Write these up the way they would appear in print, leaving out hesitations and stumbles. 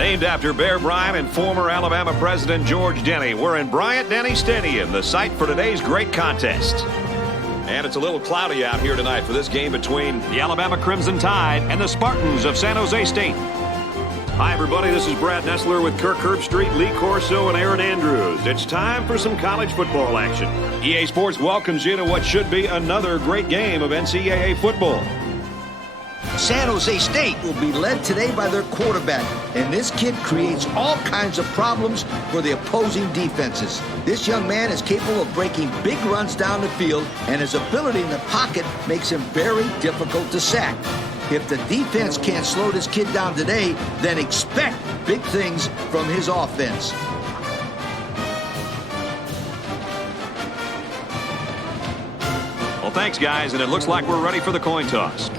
Named after Bear Bryant and former Alabama President George Denny, we're in Bryant-Denny Stadium, the site for today's great contest. And it's a little cloudy out here tonight for this game between the Alabama Crimson Tide and the Spartans of San Jose State. Hi, everybody. This is Brad Nessler with Kirk Herbstreit, Lee Corso, and Aaron Andrews. It's time for some college football action. EA Sports welcomes you to what should be another great game of NCAA football. San Jose State will be led today by their quarterback, and this kid creates all kinds of problems for the opposing defenses. This young man is capable of breaking big runs down the field, and his ability in the pocket makes him very difficult to sack. If the defense can't slow this kid down today, then expect big things from his offense. Well, thanks, guys, and it looks like we're ready for the coin toss.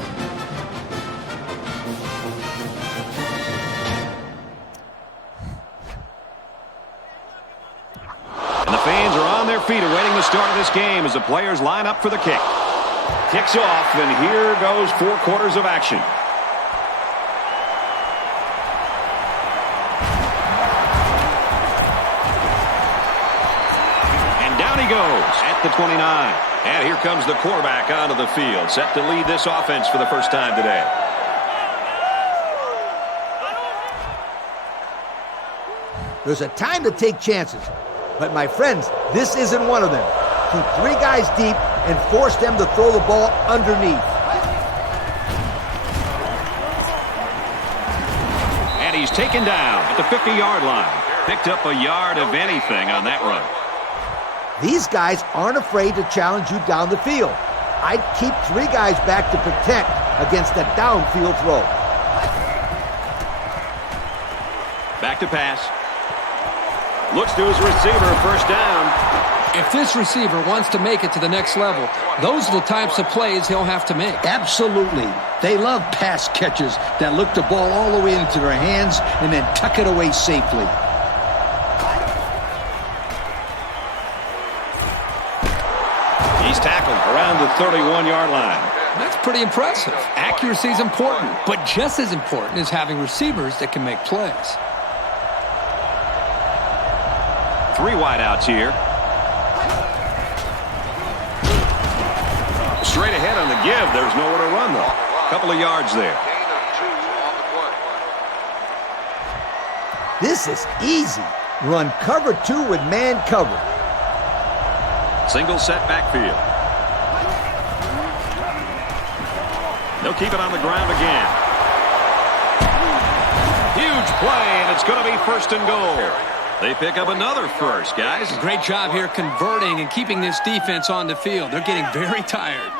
And the fans are on their feet awaiting the start of this game as the players line up for the kick. Kicks off, and here goes 4 quarters of action. And down he goes at the 29. And here comes the quarterback onto the field, set to lead this offense for the first time today. There's a time to take chances. But, my friends, this isn't one of them. Keep 3 guys deep and force them to throw the ball underneath. And he's taken down at the 50-yard line. Picked up a yard of anything on that run. These guys aren't afraid to challenge you down the field. I'd keep 3 guys back to protect against a downfield throw. Back to pass. Looks to his receiver, first down. If this receiver wants to make it to the next level, those are the types of plays he'll have to make. Absolutely. They love pass catchers that look the ball all the way into their hands and then tuck it away safely. He's tackled around the 31-yard line. That's pretty impressive. Accuracy is important, but just as important is having receivers that can make plays. 3 wideouts here. Straight ahead on the give. There's nowhere to run, though. Couple of yards there. This is easy. Run cover 2 with man cover. Single set backfield. They'll keep it on the ground again. Huge play, and it's going to be first and goal. They pick up another first, guys. Great job here converting and keeping this defense on the field. They're getting very tired.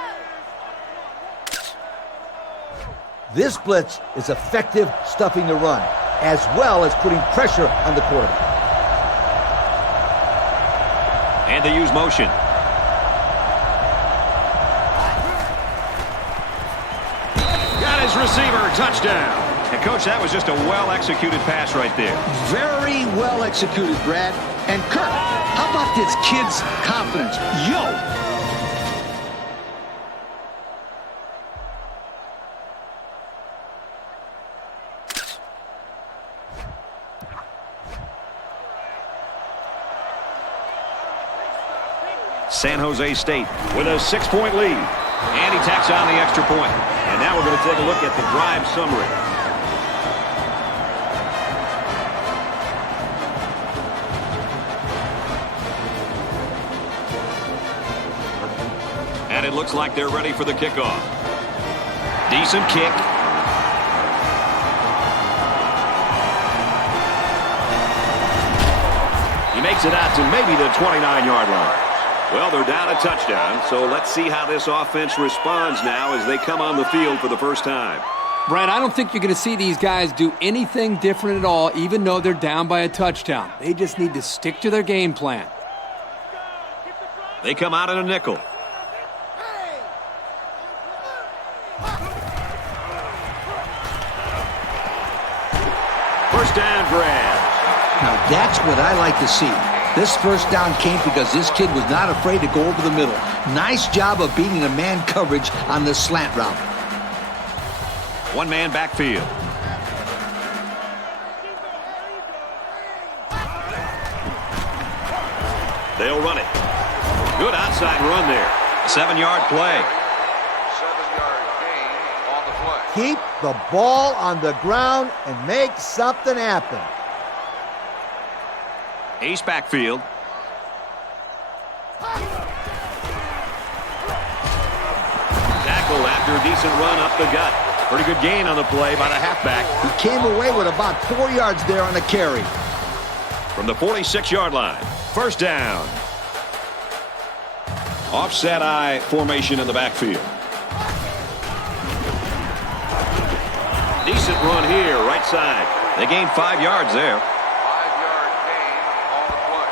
This blitz is effective stuffing the run, as well as putting pressure on the quarterback. And they use motion. Got his receiver, touchdown. And, Coach, that was just a well-executed pass right there. Very well executed, Brad. And, Kirk, how about this kid's confidence? Yo! San Jose State with a 6-point lead. And he tacks on the extra point. And now we're going to take a look at the drive summary. And it looks like they're ready for the kickoff. Decent kick. He makes it out to maybe the 29-yard line. Well, they're down a touchdown, so let's see how this offense responds now as they come on the field for the first time. Brad, I don't think you're going to see these guys do anything different at all, even though they're down by a touchdown. They just need to stick to their game plan. They come out in a nickel. First down grab. Now that's what I like to see. This first down came because this kid was not afraid to go over the middle. Nice job of beating the man coverage on the slant route. One man backfield. They'll run it. Good outside run there. A 7-yard play. 7-yard gain on the play. Keep the ball on the ground and make something happen. Ace backfield. Tackle after a decent run up the gut. Pretty good gain on the play by the halfback. He came away with about 4 yards there on the carry. From the 46-yard line. First down. Offset I formation in the backfield. Decent run here, right side. They gained 5 yards there. 5-yard gain on the play.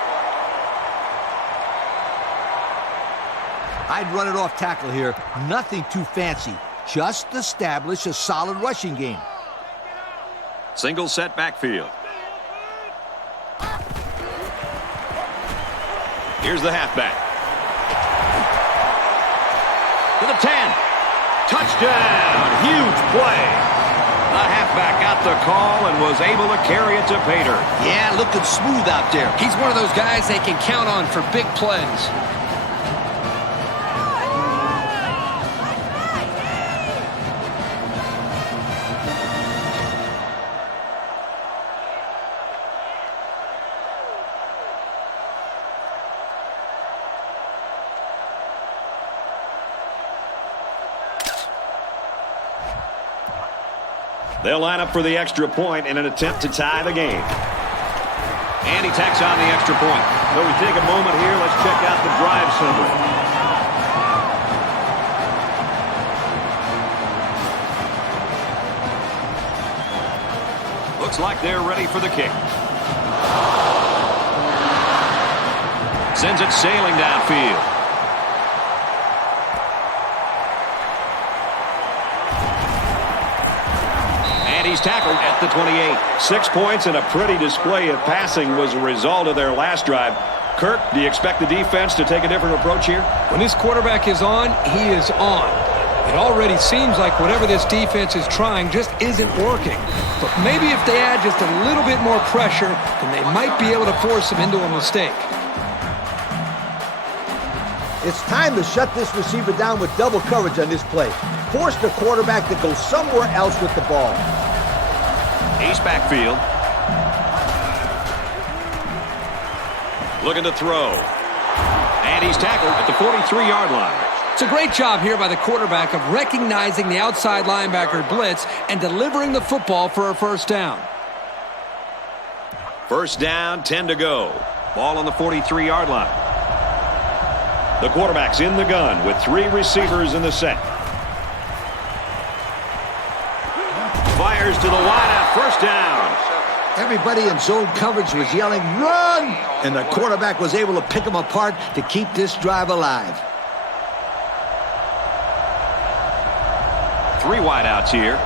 I'd run it off tackle here. Nothing too fancy. Just establish a solid rushing game. Single set backfield. Here's the halfback. To the 10. Touchdown. Huge play. The halfback got the call and was able to carry it to Pater. Yeah, looking smooth out there. He's one of those guys they can count on for big plays. They'll line up for the extra point in an attempt to tie the game. And he tacks on the extra point. So we take a moment here. Let's check out the drive summary. Looks like they're ready for the kick. Sends it sailing downfield. And he's tackled at the 28. 6 points and a pretty display of passing was a result of their last drive. Kirk, do you expect the defense to take a different approach here? When this quarterback is on, he is on. It already seems like whatever this defense is trying just isn't working. But maybe if they add just a little bit more pressure, then they might be able to force him into a mistake. It's time to shut this receiver down with double coverage on this play. Force the quarterback to go somewhere else with the ball. Ace backfield. Looking to throw. And he's tackled at the 43-yard line. It's a great job here by the quarterback of recognizing the outside linebacker blitz and delivering the football for a first down. First down, 10 to go. Ball on the 43-yard line. The quarterback's in the gun with 3 receivers in the set. Fires to the wideout, first down. Everybody in zone coverage was yelling, run! And the quarterback was able to pick them apart to keep this drive alive. 3 wideouts here.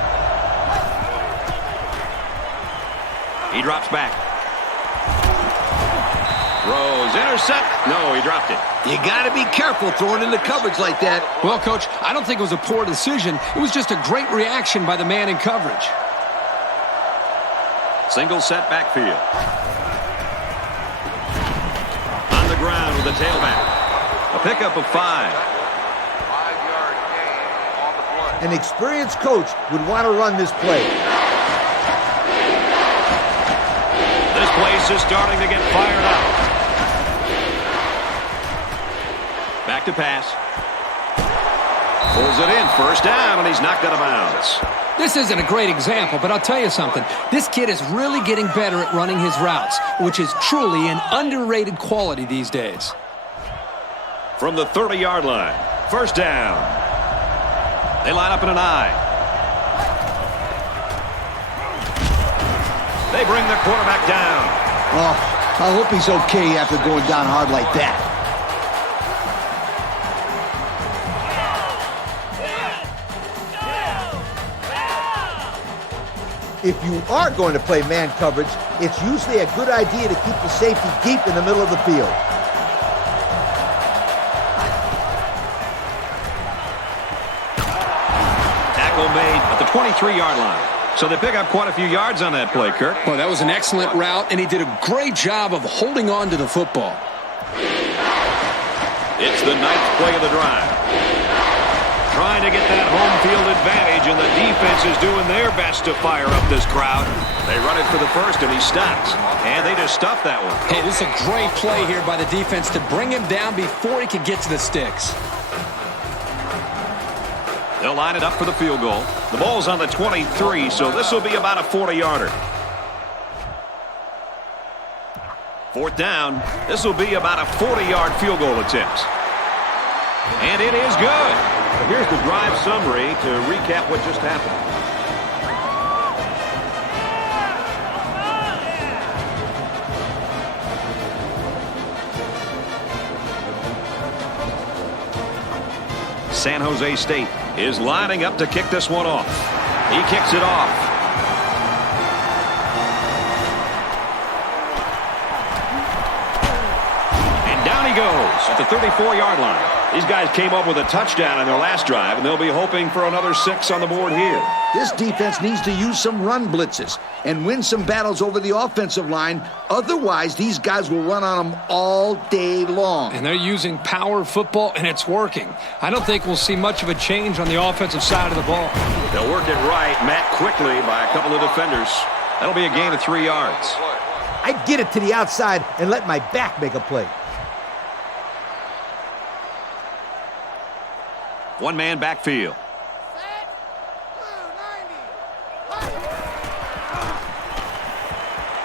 He drops back. Throws, intercept. No, he dropped it. You got to be careful throwing into coverage like that. Well, Coach, I don't think it was a poor decision. It was just a great reaction by the man in coverage. Single set backfield. On the ground with the tailback. A pickup of 5. 5-yard gain on the play. An experienced coach would want to run this play. This place is starting to get fired up. Back to pass. Pulls it in, first down, and he's knocked out of bounds. This isn't a great example, but I'll tell you something. This kid is really getting better at running his routes, which is truly an underrated quality these days. From the 30-yard line, first down. They line up in an I. They bring the quarterback down. Oh, I hope he's okay after going down hard like that. If you are going to play man coverage, it's usually a good idea to keep the safety deep in the middle of the field. Tackle made at the 23-yard line. So they pick up quite a few yards on that play, Kirk. Well, that was an excellent route, and he did a great job of holding on to the football. It's the 9th play of the drive. Trying to get that home field advantage, and the defense is doing their best to fire up this crowd. They run it for the first, and he stops. And they just stuffed that one. Hey, this is a great play here by the defense to bring him down before he could get to the sticks. They'll line it up for the field goal. The ball's on the 23, so this will be about a 40-yarder. 4th down. This will be about a 40-yard field goal attempt. And it is good. Here's the drive summary to recap what just happened. San Jose State is lining up to kick this one off. He kicks it off. And down he goes at the 34-yard line. These guys came up with a touchdown in their last drive, and they'll be hoping for another 6 on the board here. This defense needs to use some run blitzes and win some battles over the offensive line. Otherwise, these guys will run on them all day long. And they're using power football, and it's working. I don't think we'll see much of a change on the offensive side of the ball. They'll work it right, met quickly by a couple of defenders. That'll be a gain of 3 yards. I'd get it to the outside and let my back make a play. One-man backfield.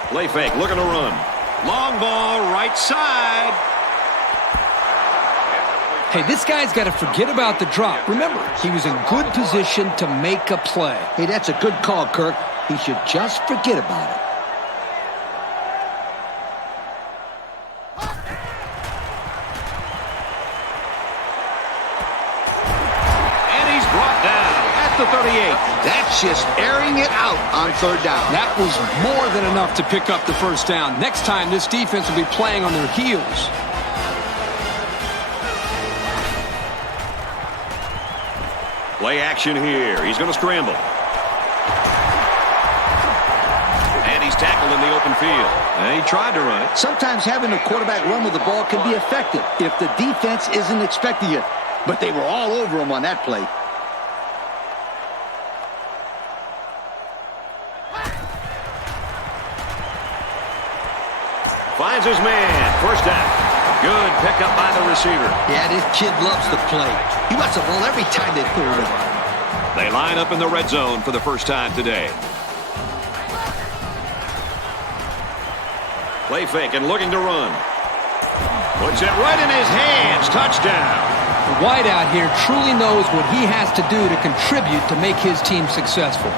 Play fake, looking to run. Long ball, right side. Hey, this guy's got to forget about the drop. Remember, he was in good position to make a play. Hey, that's a good call, Kirk. He should just forget about it. The 38. That's just airing it out on 3rd down. That was more than enough to pick up the first down. Next time, this defense will be playing on their heels. Play action here. He's going to scramble. And he's tackled in the open field. And he tried to run it. Sometimes having a quarterback run with the ball can be effective if the defense isn't expecting it. But they were all over him on that play. Finds his man. First down. Good pickup by the receiver. Yeah, this kid loves to play. He wants the ball every time they throw it up. They line up in the red zone for the first time today. Play fake and looking to run. Puts it right in his hands. Touchdown. The wideout here truly knows what he has to do to contribute to make his team successful.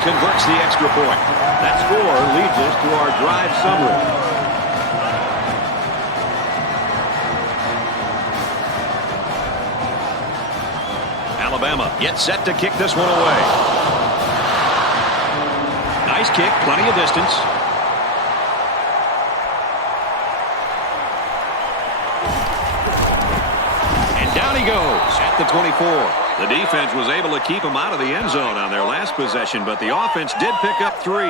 Converts the extra point. That score leads us to our drive summary. Alabama yet set to kick this one away. Nice kick, plenty of distance. And down he goes at the 24. The defense was able to keep him out of the end zone on their last possession, but the offense did pick up 3.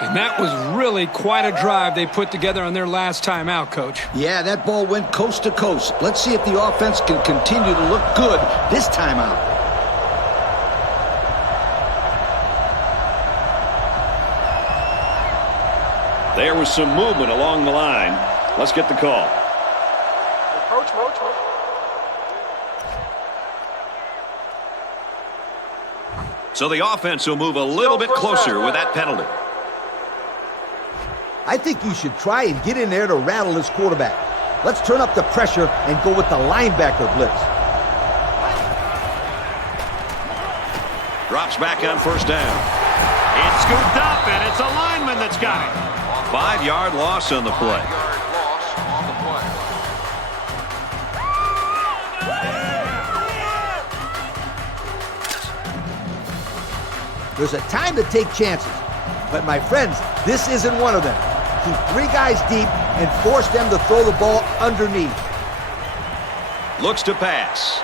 And that was really quite a drive they put together on their last time out, Coach. Yeah, that ball went coast to coast. Let's see if the offense can continue to look good this time out. There was some movement along the line. Let's get the call. Approach. So the offense will move a little bit closer with that penalty. I think you should try and get in there to rattle this quarterback. Let's turn up the pressure and go with the linebacker blitz. Drops back on first down. It's scooped up, and it's a lineman that's got it. 5-yard loss on the play. 5-yard loss on the play. There's a time to take chances. But my friends, this isn't one of them. Keep 3 guys deep and force them to throw the ball underneath. Looks to pass.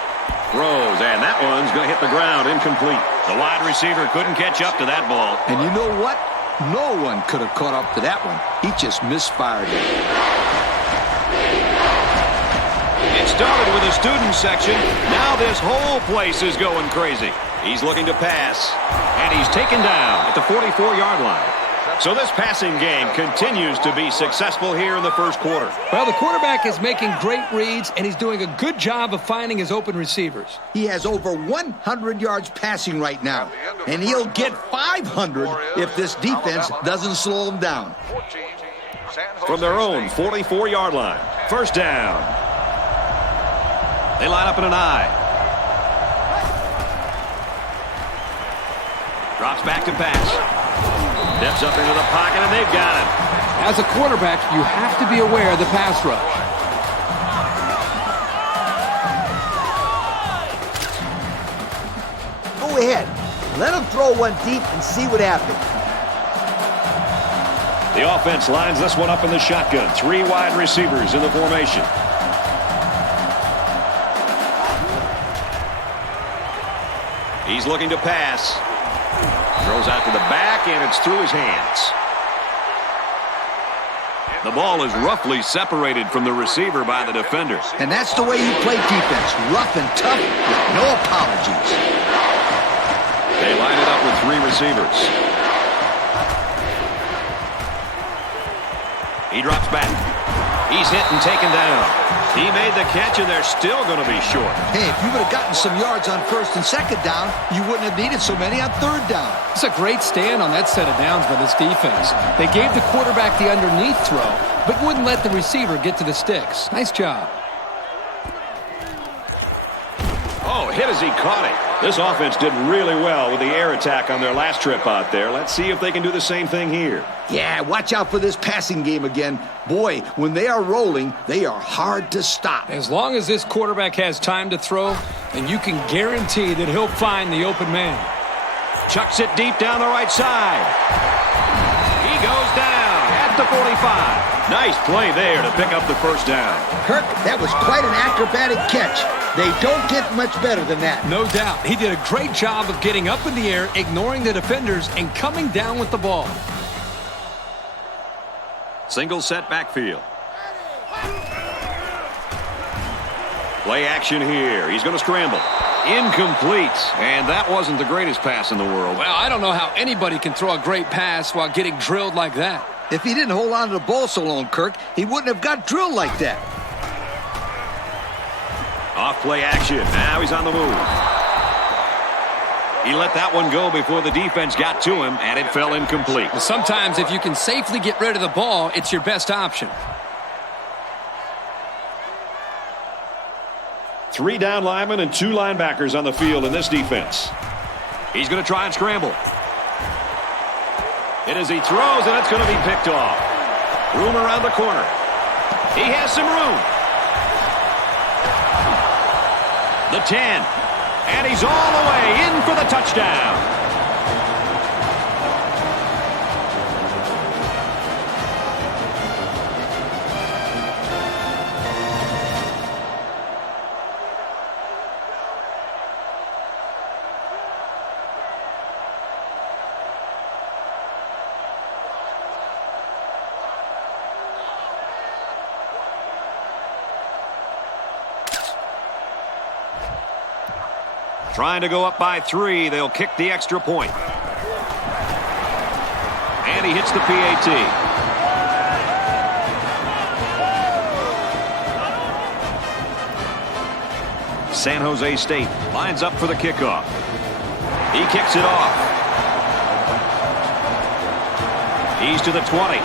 Throws, and that one's going to hit the ground incomplete. The wide receiver couldn't catch up to that ball. And you know what? No one could have caught up to that one. He just misfired it. It started with a student section. Now this whole place is going crazy. He's looking to pass, and he's taken down at the 44-yard line. So this passing game continues to be successful here in the first quarter. Well, the quarterback is making great reads, and he's doing a good job of finding his open receivers. He has over 100 yards passing right now, and he'll get 500 if this defense doesn't slow him down. From their own 44-yard line, first down. They line up in an I. Drops back to pass. Steps up into the pocket, and they've got him. As a quarterback, you have to be aware of the pass rush. Go ahead. Let him throw one deep and see what happens. The offense lines this one up in the shotgun. 3 wide receivers in the formation. He's looking to pass. Throws out to the back, and it's through his hands. The ball is roughly separated from the receiver by the defenders. And that's the way you play defense. Rough and tough with no apologies. They line it up with 3 receivers. He drops back. He's hit and taken down. He made the catch, and they're still going to be short. Hey, if you would have gotten some yards on first and second down, you wouldn't have needed so many on third down. It's a great stand on that set of downs by this defense. They gave the quarterback the underneath throw, but wouldn't let the receiver get to the sticks. Nice job. Oh, hit as he caught it. This offense did really well with the air attack on their last trip out there. Let's see if they can do the same thing here. Yeah, watch out for this passing game again. Boy, when they are rolling, they are hard to stop. As long as this quarterback has time to throw, then you can guarantee that he'll find the open man. Chucks it deep down the right side. He goes down at the 45. Nice play there to pick up the first down. Kirk, that was quite an acrobatic catch. They don't get much better than that. No doubt. He did a great job of getting up in the air, ignoring the defenders, and coming down with the ball. Single set backfield. Play action here. He's going to scramble. Incomplete. And that wasn't the greatest pass in the world. Well, I don't know how anybody can throw a great pass while getting drilled like that. If he didn't hold on to the ball so long, Kirk, he wouldn't have got drilled like that. Off play action. Now he's on the move. He let that one go before the defense got to him, and it fell incomplete. Well, sometimes if you can safely get rid of the ball, it's your best option. 3 down linemen and 2 linebackers on the field in this defense. He's going to try and scramble. It is he throws, and it's going to be picked off. Room around the corner. He has some room. The 10. And he's all the way in for the touchdown. Trying to go up by 3. They'll kick the extra point. And he hits the PAT. San Jose State lines up for the kickoff. He kicks it off. He's to the 20.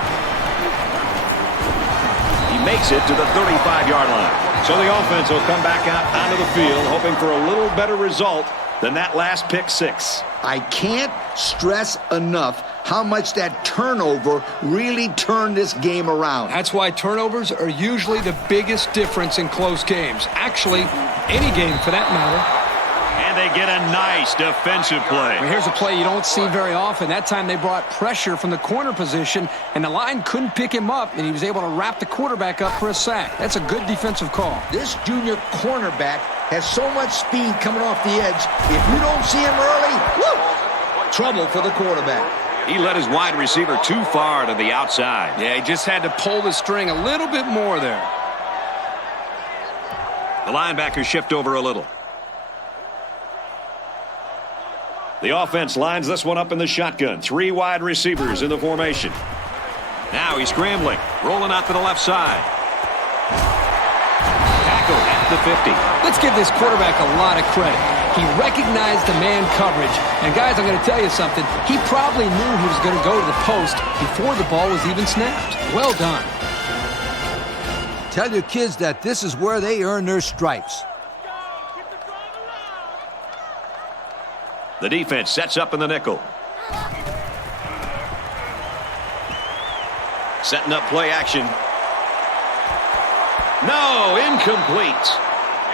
He makes it to the 35-yard line. So the offense will come back out onto the field, hoping for a little better result than that last pick 6. I can't stress enough how much that turnover really turned this game around. That's why turnovers are usually the biggest difference in close games. Actually, any game for that matter. And they get a nice defensive play. Well, here's a play you don't see very often. That time they brought pressure from the corner position, and the line couldn't pick him up, and he was able to wrap the quarterback up for a sack. That's a good defensive call. This junior cornerback has so much speed coming off the edge. If you don't see him early, woo, trouble for the quarterback. He led his wide receiver too far to the outside. Yeah, he just had to pull the string a little bit more there. The linebackers shift over a little. The offense lines this one up in the shotgun. 3 wide receivers in the formation. Now he's scrambling, rolling out to the left side. Tackle at the 50. Let's give this quarterback a lot of credit. He recognized the man coverage. And, guys, I'm going to tell you something. He probably knew he was going to go to the post before the ball was even snapped. Well done. Tell your kids that this is where they earn their stripes. The defense sets up in the nickel. Setting up play action. No, incomplete.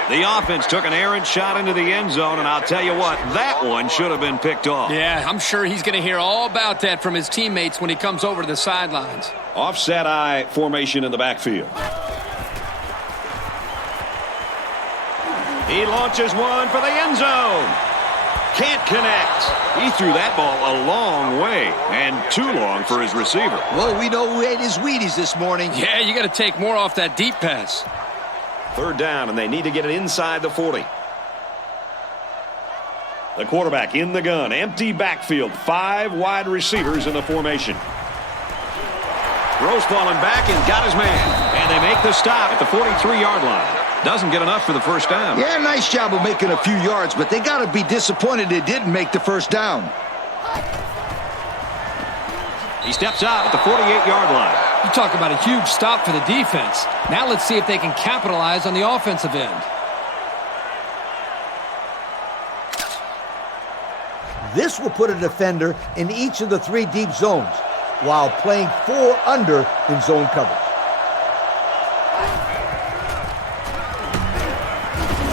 The offense took an errant shot into the end zone, and I'll tell you what, that one should have been picked off. Yeah, I'm sure he's going to hear all about that from his teammates when he comes over to the sidelines. Offset eye formation in the backfield. He launches one for the end zone. Can't connect. He threw that ball a long way, and too long for his receiver. Well, we know who ate his Wheaties this morning. Yeah, you got to take more off that deep pass. 3rd down, and they need to get it inside the 40. The quarterback in the gun. Empty backfield. 5 wide receivers in the formation. Rose falling back and got his man. And they make the stop at the 43-yard line. Doesn't get enough for the first down. Yeah, nice job of making a few yards, but they got to be disappointed they didn't make the first down. He steps out at the 48-yard line. You talk about a huge stop for the defense. Now let's see if they can capitalize on the offensive end. This will put a defender in each of the 3 deep zones while playing 4 under in zone coverage.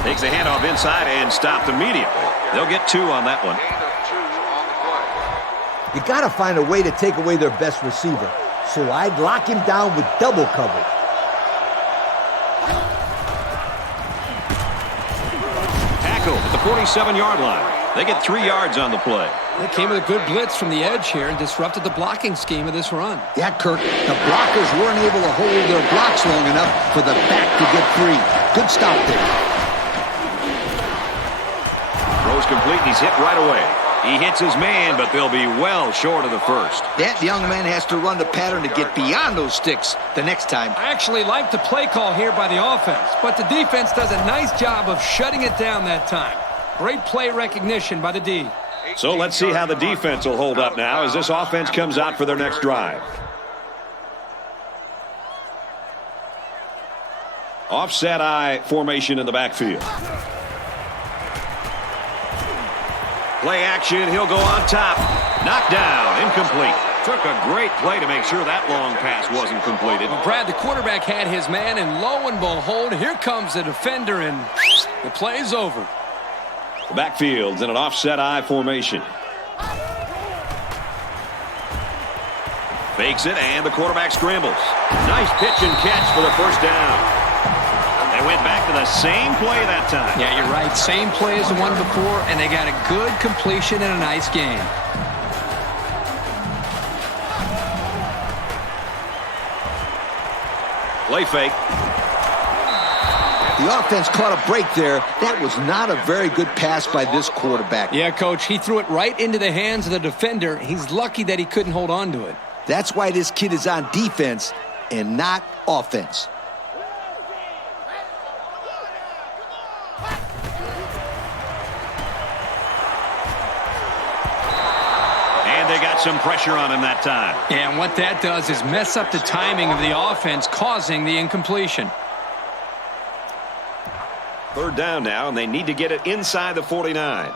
Takes the handoff inside and stopped immediately. They'll get 2 on that one. Gain of 2 on the play. You got to find a way to take away their best receiver, so I'd lock him down with double coverage. Tackle at the 47-yard line. They get 3 yards on the play. They came with a good blitz from the edge here and disrupted the blocking scheme of this run. Yeah, Kirk, the blockers weren't able to hold their blocks long enough for the back to get free. Good stop there. Throws complete, and he's hit right away. He hits his man, but they'll be well short of the first. That young man has to run the pattern to get beyond those sticks the next time. I actually like the play call here by the offense, but the defense does a nice job of shutting it down that time. Great play recognition by the D. So let's see how the defense will hold up now as this offense comes out for their next drive. Offset eye formation in the backfield. Play action, he'll go on top. Knocked down, incomplete. Took a great play to make sure that long pass wasn't completed. Well, Brad, the quarterback had his man, and lo and behold, here comes the defender, and the play's over. The backfield's in an offset eye formation. Fakes it, and the quarterback scrambles. Nice pitch and catch for the first down. They went back to the same play that time. Yeah, you're right. Same play as the one before, and they got a good completion and a nice game. Play fake. The offense caught a break there. That was not a very good pass by this quarterback. Yeah, Coach, he threw it right into the hands of the defender. He's lucky that he couldn't hold on to it. That's why this kid is on defense and not offense. They got some pressure on him that time. Yeah, and what that does is mess up the timing of the offense, causing the incompletion. 3rd down now, and they need to get it inside the 49.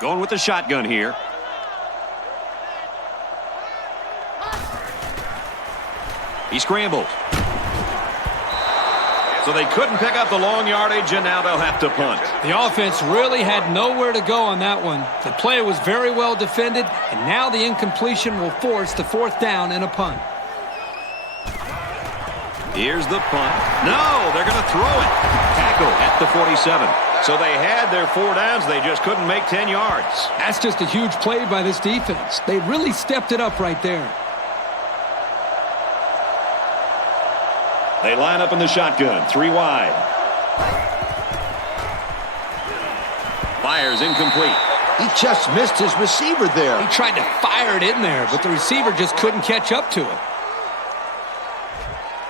Going with the shotgun here. He scrambles. So they couldn't pick up the long yardage, and now they'll have to punt. The offense really had nowhere to go on that one. The play was very well defended, and now the incompletion will force the 4th down and a punt. Here's the punt. No, they're going to throw it. Tackle at the 47. So they had their 4 downs. They just couldn't make 10 yards. That's just a huge play by this defense. They really stepped it up right there. They line up in the shotgun, 3 wide. Fires incomplete. He just missed his receiver there. He tried to fire it in there, but the receiver just couldn't catch up to it.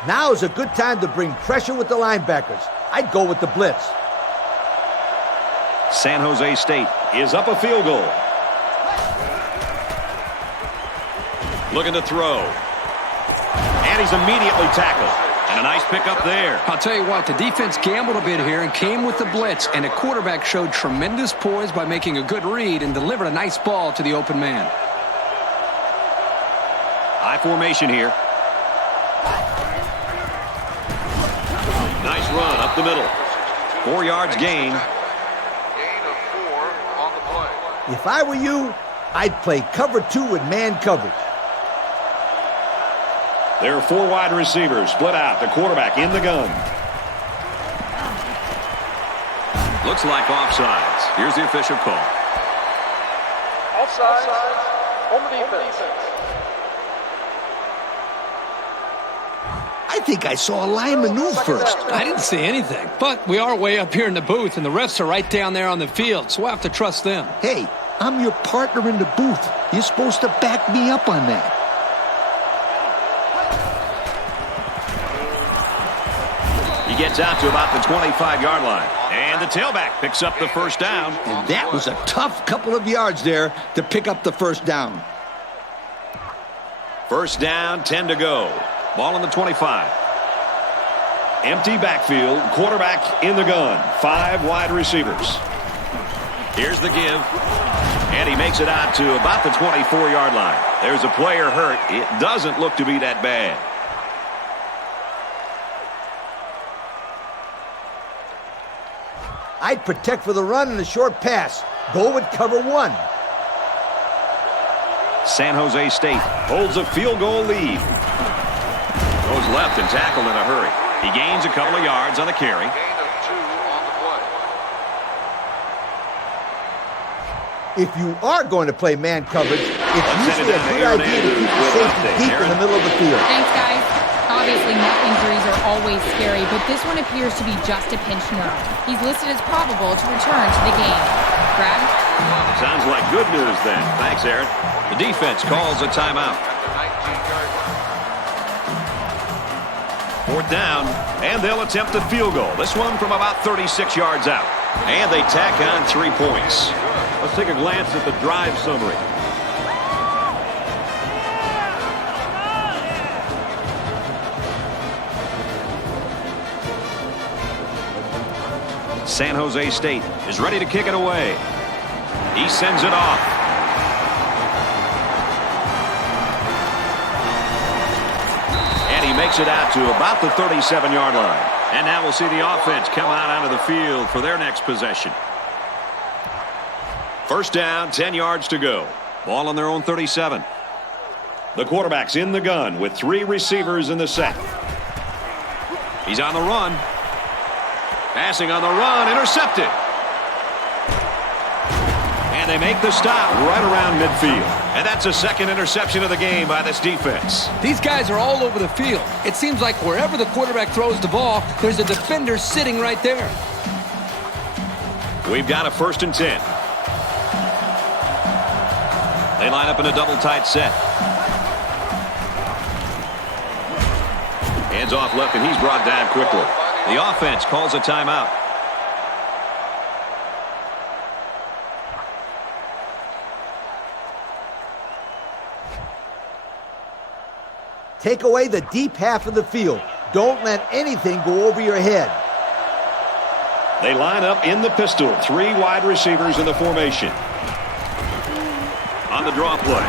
Now is a good time to bring pressure with the linebackers. I'd go with the blitz. San Jose State is up a field goal. Looking to throw. And he's immediately tackled. And a nice pickup there. I'll tell you what, the defense gambled a bit here and came with the blitz, and the quarterback showed tremendous poise by making a good read and delivered a nice ball to the open man. High formation here. Nice run up the middle. 4 yards gain. Gain of 4 on the play. If I were you, I'd play cover 2 with man coverage. There are 4 wide receivers split out. The quarterback in the gun. Looks like offsides. Here's the official call. Offside. Home defense. I think I saw a lineman move first. I didn't see anything, but we are way up here in the booth, and the refs are right down there on the field, so we'll have to trust them. Hey, I'm your partner in the booth. You're supposed to back me up on that. He gets out to about the 25-yard line. And the tailback picks up the 1st down. And that was a tough couple of yards there to pick up the 1st down. 1st down, 10 to go. Ball on the 25. Empty backfield, quarterback in the gun. 5 wide receivers. Here's the give. And he makes it out to about the 24-yard line. There's a player hurt. It doesn't look to be that bad. I'd protect for the run and a short pass. Go with cover 1. San Jose State holds a field goal lead. Goes left and tackled in a hurry. He gains a couple of yards on the carry. Gain of 2 on the play. If you are going to play man coverage, it's usually a good idea to keep the safety deep in the middle of the field. Thanks, guys. Obviously, neck injuries are always scary, but this one appears to be just a pinch nerve. He's listed as probable to return to the game. Brad? Sounds like good news then. Thanks, Aaron. The defense calls a timeout. At the 19-yard line. 4th down, and they'll attempt a field goal. This one from about 36 yards out. And they tack on 3 points. Let's take a glance at the drive summary. San Jose State is ready to kick it away. He sends it off. And he makes it out to about the 37-yard line. And now we'll see the offense come out onto the field for their next possession. 1st down, 10 yards to go. Ball on their own 37. The quarterback's in the gun with 3 receivers in the set. He's on the run. Passing on the run, intercepted. And they make the stop right around midfield. And that's a 2nd interception of the game by this defense. These guys are all over the field. It seems like wherever the quarterback throws the ball, there's a defender sitting right there. We've got a 1st and 10. They line up in a double tight set. Hands off left, and he's brought down quickly. The offense calls a timeout. Take away the deep half of the field. Don't let anything go over your head. They line up in the pistol. 3 wide receivers in the formation. On the draw play.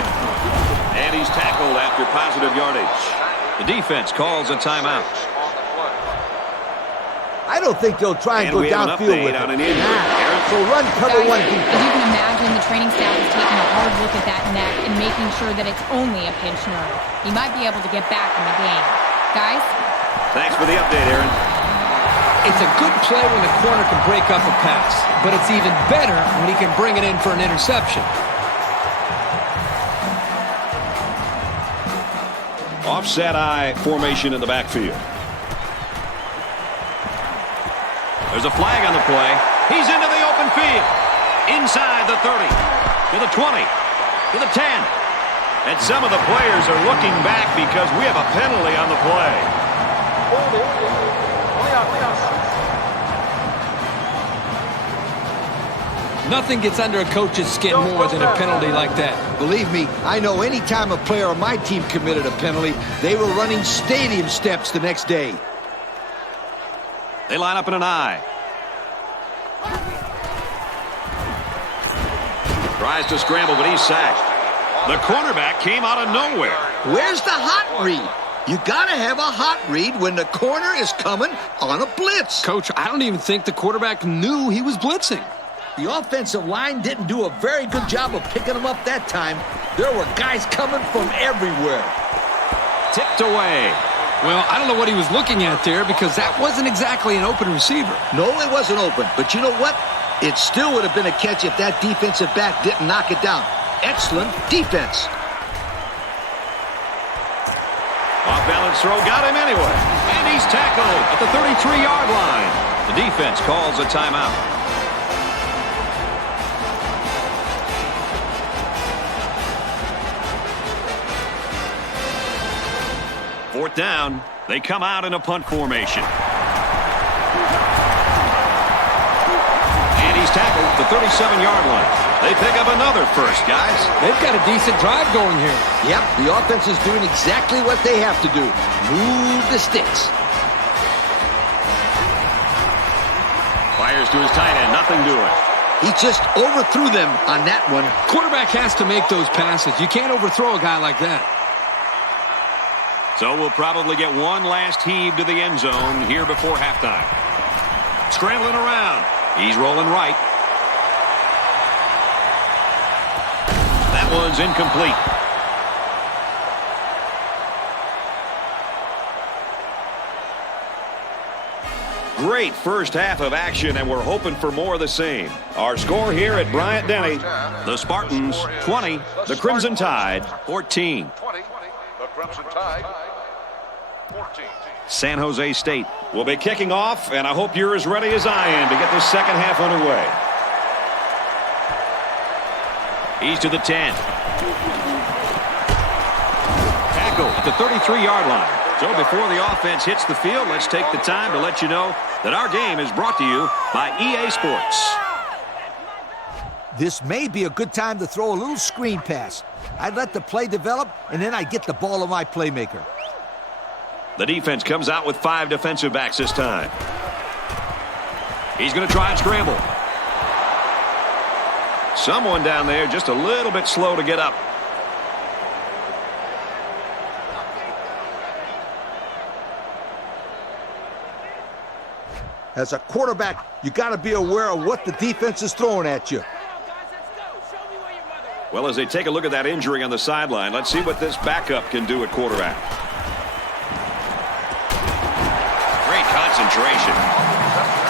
And he's tackled after positive yardage. The defense calls a timeout. I don't think they'll try and go we have an downfield update with on it. an injury. Aaron? So run cover Guys, one as defense. you can imagine, the training staff is taking a hard look at that neck and making sure that it's only a pinch nerve. He might be able to get back in the game. Guys? Thanks for the update, Aaron. It's a good play when the corner can break up a pass, but it's even better when he can bring it in for an interception. Offset eye formation in the backfield. There's a flag on the play. He's into the open field. Inside the 30, to the 20, to the 10. And some of the players are looking back because we have a penalty on the play. Nothing gets under a coach's skin more than a penalty like that. Believe me, I know any time a player on my team committed a penalty, they were running stadium steps the next day. They line up in an eye. Tries to scramble, but he's sacked. The cornerback came out of nowhere. Where's the hot read? You gotta have a hot read when the corner is coming on a blitz. Coach, I don't even think the quarterback knew he was blitzing. The offensive line didn't do a very good job of picking him up that time. There were guys coming from everywhere. Tipped away. Well, I don't know what he was looking at there because that wasn't exactly an open receiver. No, it wasn't open. But you know what? It still would have been a catch if that defensive back didn't knock it down. Excellent defense. Off-balance throw got him anyway. And he's tackled at the 33-yard line. The defense calls a timeout. Fourth down. They come out in a punt formation. And he's tackled at the 37-yard line. They pick up another first, guys. They've got a decent drive going here. Yep, the offense is doing exactly what they have to do. Move the sticks. Fires to his tight end. Nothing doing. He just overthrew them on that one. Quarterback has to make those passes. You can't overthrow a guy like that. So we'll probably get one last heave to the end zone here before halftime. Scrambling around. He's rolling right. That one's incomplete. Great first half of action, and we're hoping for more of the same. Our score here at Bryant Denny, the Spartans 20, the Crimson Tide 14. 20, the Crimson Tide 14. San Jose State will be kicking off, and I hope you're as ready as I am to get this second half underway. He's to the 10. Tackle at the 33-yard line. So before the offense hits the field, let's take the time to let you know that our game is brought to you by EA Sports. This may be a good time to throw a little screen pass. I'd let the play develop, and then I'd get the ball to my playmaker. The defense comes out with 5 defensive backs this time. He's going to try and scramble. Someone down there just a little bit slow to get up. As a quarterback, you got to be aware of what the defense is throwing at you. Well, as they take a look at that injury on the sideline, let's see what this backup can do at quarterback. Great concentration.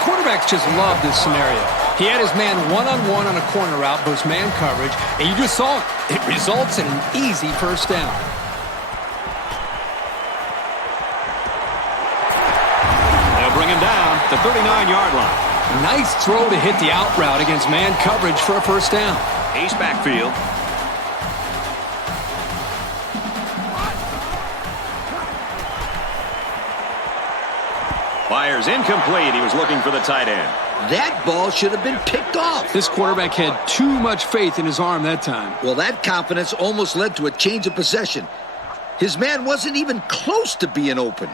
Quarterbacks just love this scenario. He had his man one-on-one on a corner route versus man coverage, and you just saw it. It results in an easy first down. They'll bring him down at the 39-yard line. Nice throw to hit the out route against man coverage for a first down. Ace backfield. Fires incomplete. He was looking for the tight end. That ball should have been picked off. This quarterback had too much faith in his arm that time. Well, that confidence almost led to a change of possession. His man wasn't even close to being open.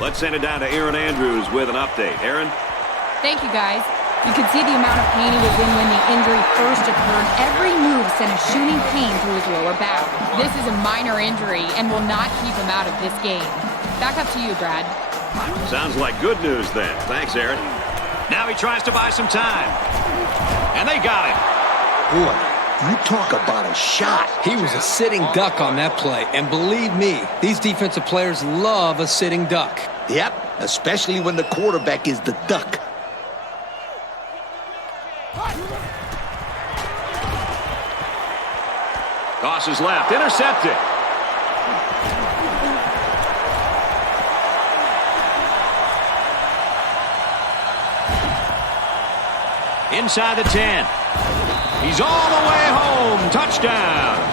Let's send it down to Aaron Andrews with an update. Aaron? Thank you, guys. You could see the amount of pain he was in when the injury first occurred. Every move sent a shooting pain through his lower back. This is a minor injury and will not keep him out of this game. Back up to you, Brad. Sounds like good news then. Thanks, Aaron. Now he tries to buy some time. And they got him. Boy, you talk about a shot. He was a sitting duck on that play. And believe me, these defensive players love a sitting duck. Yep, especially when the quarterback is the duck. Tosses left. Intercepted. Inside the 10. He's all the way home. Touchdown.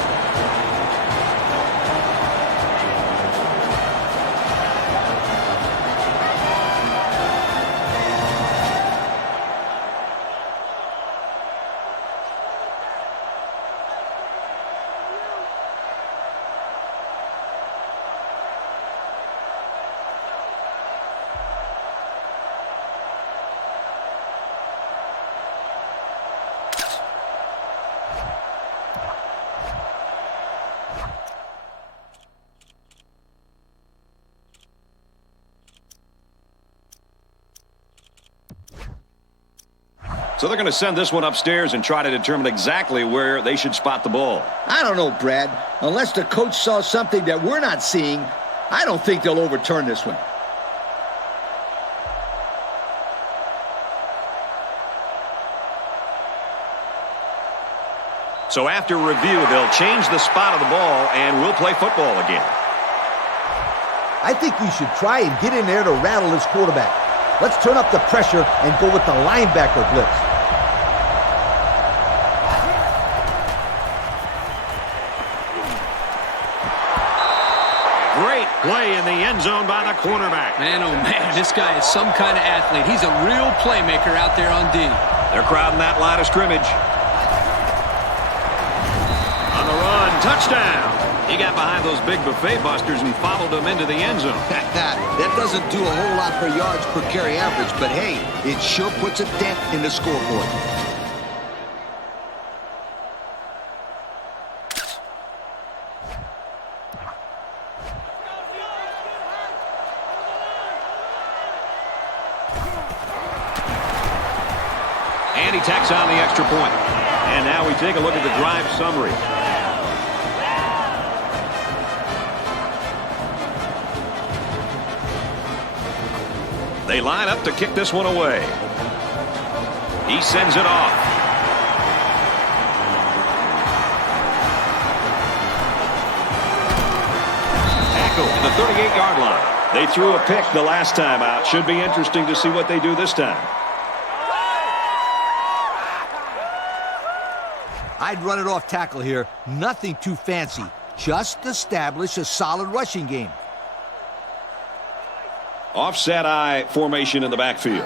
So they're going to send this one upstairs and try to determine exactly where they should spot the ball. I don't know, Brad. Unless the coach saw something that we're not seeing, I don't think they'll overturn this one. So after review, they'll change the spot of the ball, and we'll play football again. I think we should try and get in there to rattle this quarterback. Let's turn up the pressure and go with the linebacker blitz. Great play in the end zone by the cornerback. Man, oh man, this guy is some kind of athlete. He's a real playmaker out there on D. They're crowding that line of scrimmage. On the run, touchdown. He got behind those big buffet busters and followed them into the end zone. That doesn't do a whole lot for yards per carry average, but hey, it sure puts a dent in the scoreboard. And he tacks on the extra point. And now we take a look at the drive summary. They line up to kick this one away. He sends it off. Tackle at the 38-yard line. They threw a pick the last time out. Should be interesting to see what they do this time. I'd run it off tackle here. Nothing too fancy. Just establish a solid rushing game. Offset I formation in the backfield.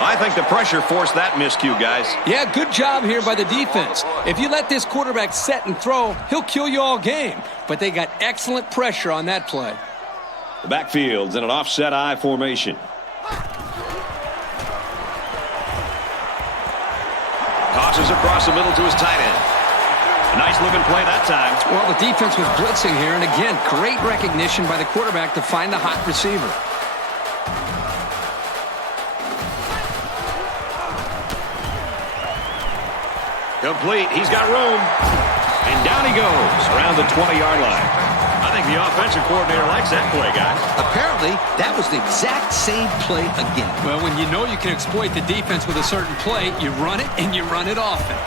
I think the pressure forced that miscue, guys. Yeah, good job here by the defense. If you let this quarterback set and throw, he'll kill you all game. But they got excellent pressure on that play. The backfield's in an offset I formation. Tosses across the middle to his tight end. A nice looking play that time. Well, the defense was blitzing here, and again, great recognition by the quarterback to find the hot receiver. Complete. He's got room. And down he goes around the 20-yard line. I think the offensive coordinator likes that play, guys. Apparently, that was the exact same play again. Well, when you know you can exploit the defense with a certain play, you run it, and you run it often.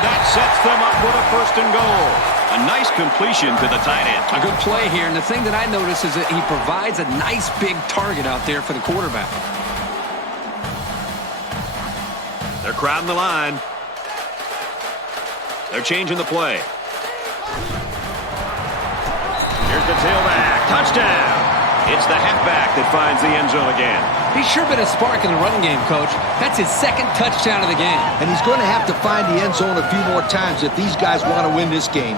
That sets them up with a first and goal. A nice completion to the tight end. A good play here, and the thing that I notice is that he provides a nice big target out there for the quarterback. They're crowding the line. They're changing the play. Here's the tailback. Touchdown. It's the halfback that finds the end zone again. He's sure been a spark in the running game, Coach. That's his second touchdown of the game. And he's going to have to find the end zone a few more times if these guys want to win this game.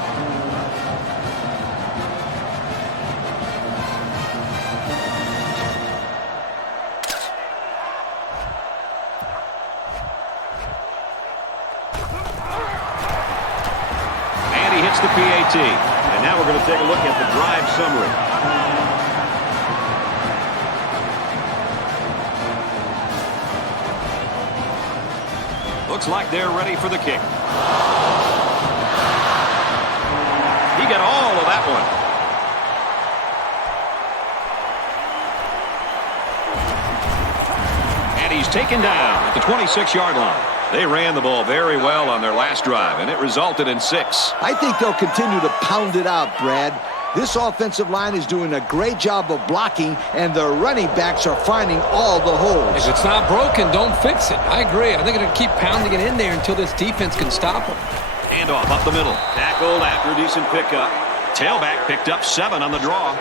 the PAT. And now we're going to take a look at the drive summary. Looks like they're ready for the kick. He got all of that one. And he's taken down at the 26-yard line. They ran the ball very well on their last drive, and it resulted in 6. I think they'll continue to pound it out, Brad. This offensive line is doing a great job of blocking, and the running backs are finding all the holes. If it's not broken, don't fix it. I agree. I think it'll keep pounding it in there until this defense can stop them. Handoff up the middle. Tackled after a decent pickup. Tailback picked up 7 on the draw.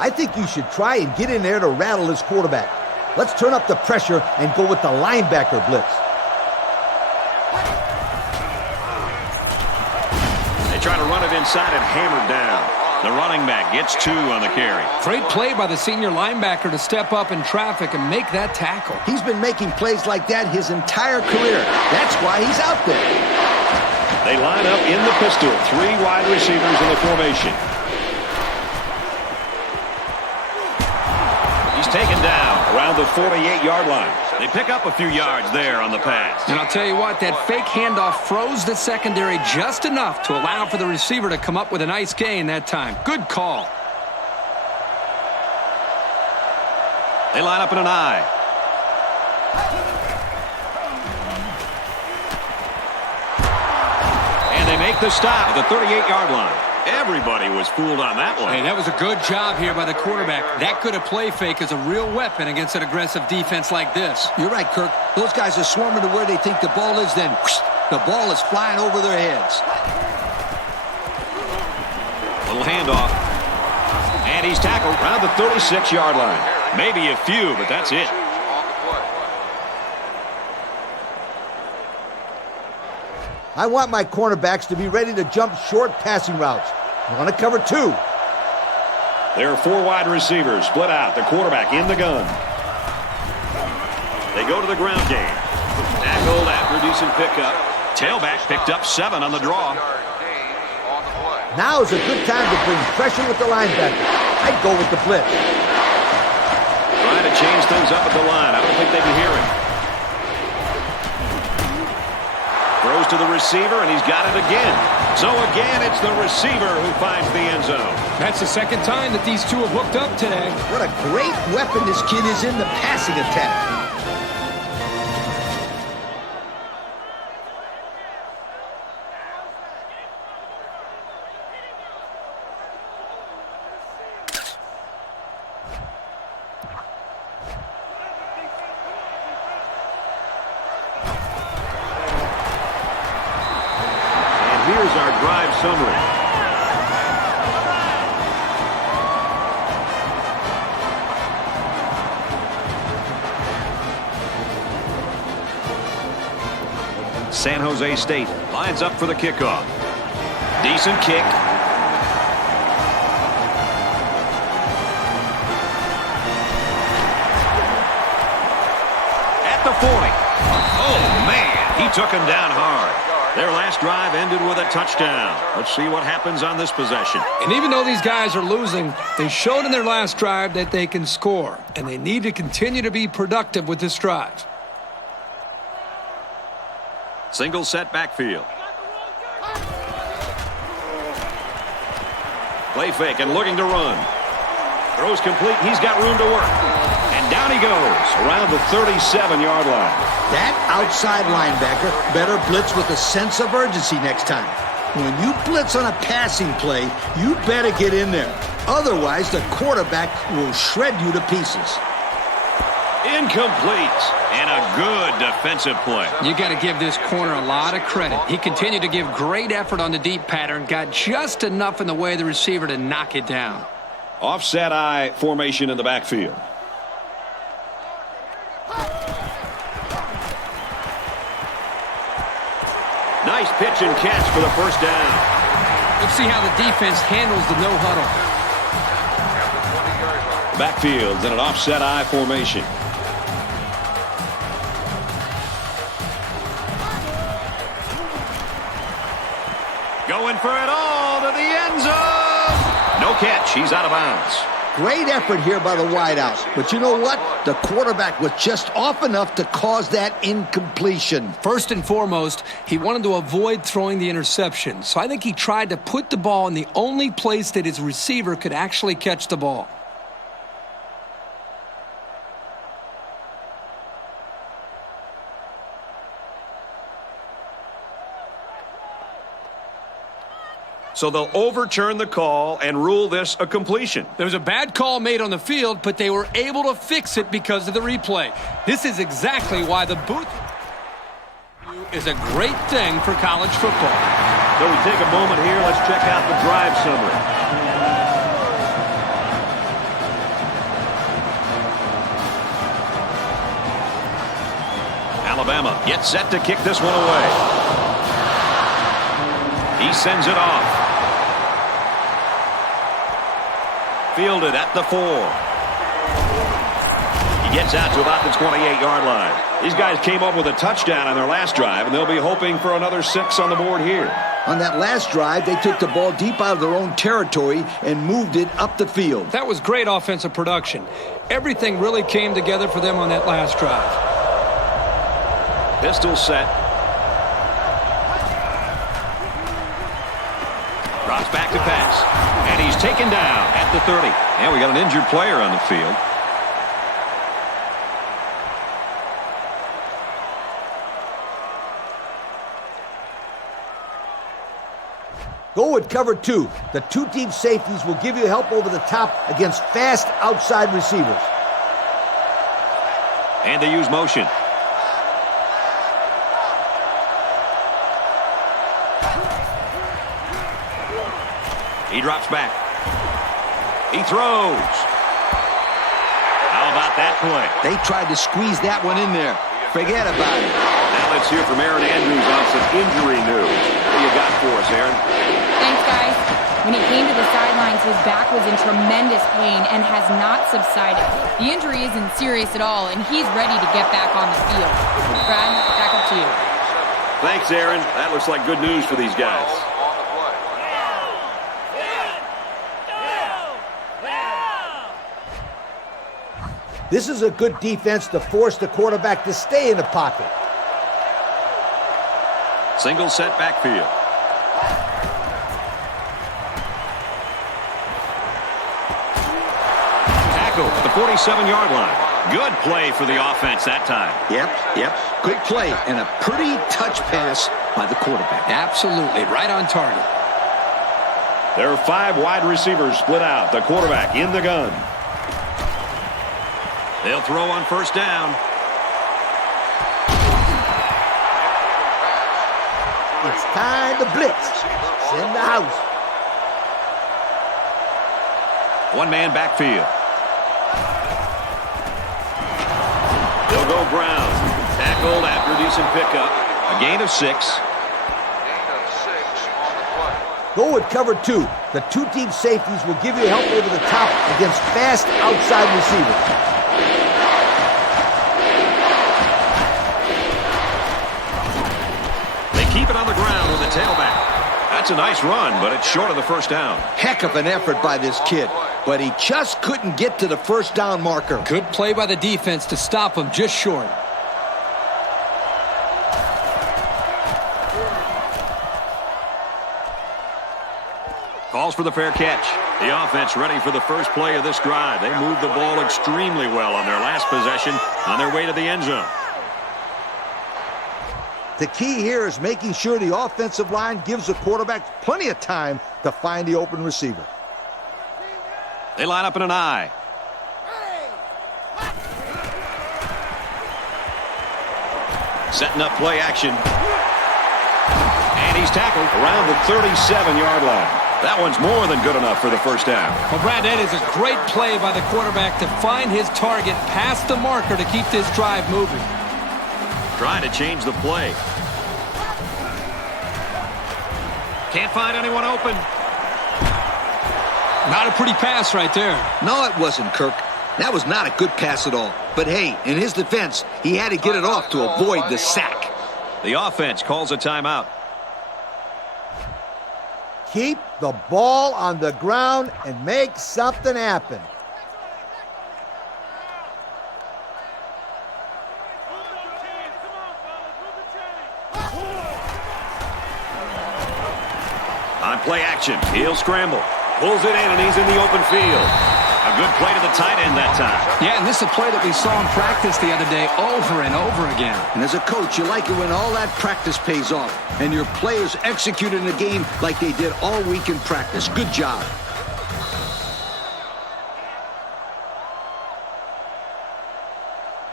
I think you should try and get in there to rattle this quarterback. Let's turn up the pressure and go with the linebacker blitz. They try to run it inside and hammered down. The running back gets 2 on the carry. Great play by the senior linebacker to step up in traffic and make that tackle. He's been making plays like that his entire career. That's why he's out there. They line up in the pistol. 3 wide receivers in the formation. He's taken down around the 48-yard line. They pick up a few yards there on the pass. And I'll tell you what, that fake handoff froze the secondary just enough to allow for the receiver to come up with a nice gain that time. Good call. They line up in an I. And they make the stop at the 38-yard line. Everybody was fooled on that one. Hey, that was a good job here by the quarterback. That good a play fake is a real weapon against an aggressive defense like this. You're right, Kirk. Those guys are swarming to where they think the ball is, then whoosh, the ball is flying over their heads. Little handoff. And he's tackled around the 36-yard line. Maybe a few, but that's it. I want my cornerbacks to be ready to jump short passing routes. I want to cover 2. There are 4 wide receivers split out. The quarterback in the gun. They go to the ground game. Tackled after a decent pickup. Tailback picked up 7 on the draw. Now is a good time to bring pressure with the linebacker. I'd go with the blitz. Trying to change things up at the line. I don't think they can hear him. Throws to the receiver, and he's got it again. So again, it's the receiver who finds the end zone. That's the second time that these two have hooked up today. What a great weapon this kid is in the passing attack. Here's our drive summary. San Jose State lines up for the kickoff. Decent kick. At the 40. Oh, man, he took him down hard. Their last drive ended with a touchdown. Let's see what happens on this possession. And even though these guys are losing, they showed in their last drive that they can score, and they need to continue to be productive with this drive. Single set backfield. Play fake and looking to run. Throws complete. He's got room to work. And down he goes around the 37-yard line. That outside linebacker better blitz with a sense of urgency next time. When you blitz on a passing play, you better get in there. Otherwise, the quarterback will shred you to pieces. Incomplete. And a good defensive play. You got to give this corner a lot of credit. He continued to give great effort on the deep pattern, got just enough in the way of the receiver to knock it down. Offset I formation in the backfield. Nice pitch and catch for the first down. Let's see how the defense handles the no huddle. Backfield's in an offset I formation. catch. He's out of bounds. Great effort here by the wideout. But you know what? The quarterback was just off enough to cause that incompletion. First and foremost, he wanted to avoid throwing the interception. So I think he tried to put the ball in the only place that his receiver could actually catch the ball. So they'll overturn the call and rule this a completion. There was a bad call made on the field, but they were able to fix it because of the replay. This is exactly why the booth is a great thing for college football. So we take a moment here. Let's check out the drive summary. Alabama gets set to kick this one away. He sends it off. Fielded at the 4. He gets out to about the 28-yard line. These guys came up with a touchdown on their last drive, and they'll be hoping for another 6 on the board here. On that last drive, they took the ball deep out of their own territory and moved it up the field. That was great offensive production. Everything really came together for them on that last drive. Pistol set. Drops back to pass. And he's taken down at the 30. And we got an injured player on the field. Go with cover 2. The two deep safeties will give you help over the top against fast outside receivers. And they use motion. He drops back. He throws. How about that play? They tried to squeeze that one in there. Forget about it. Now let's hear from Aaron Andrews on some injury news. What do you got for us, Aaron? Thanks, guys. When he came to the sidelines, his back was in tremendous pain and has not subsided. The injury isn't serious at all, and he's ready to get back on the field. Brad, back up to you. Thanks, Aaron. That looks like good news for these guys. This is a good defense to force the quarterback to stay in the pocket. Single set backfield. Tackle at the 47-yard line. Good play for the offense that time. Yep. Quick play and a pretty touch pass by the quarterback. Absolutely, right on target. There are 5 wide receivers split out. The quarterback in the gun. They'll throw on first down. It's time to blitz. Send the house. One man backfield. They'll go Brown. Tackled after a decent pickup. A gain of 6. Gain of 6 on the play. Go with cover 2. The two deep safeties will give you help over the top against fast outside receivers. Keep it on the ground with the tailback. That's a nice run, but it's short of the first down. Heck of an effort by this kid, but he just couldn't get to the first down marker. Good play by the defense to stop him just short. Calls for the fair catch. The offense ready for the first play of this drive. They moved the ball extremely well on their last possession on their way to the end zone. The key here is making sure the offensive line gives the quarterback plenty of time to find the open receiver. They line up in an I. Setting up play action. And he's tackled around the 37-yard line. That one's more than good enough for the first down. Well, Brad, that is a great play by the quarterback to find his target past the marker to keep this drive moving. Trying to change the play. Can't find anyone open. Not a pretty pass right there. No, it wasn't, Kirk. That was not a good pass at all. But hey, in his defense, he had to get it off to avoid the sack. The offense calls a timeout. Keep the ball on the ground and make something happen. On play action, he'll scramble. Pulls it in, and he's in the open field. A good play to the tight end that time. Yeah, and this is a play that we saw in practice the other day over and over again. And as a coach, you like it when all that practice pays off and your players execute in the game like they did all week in practice. Good job.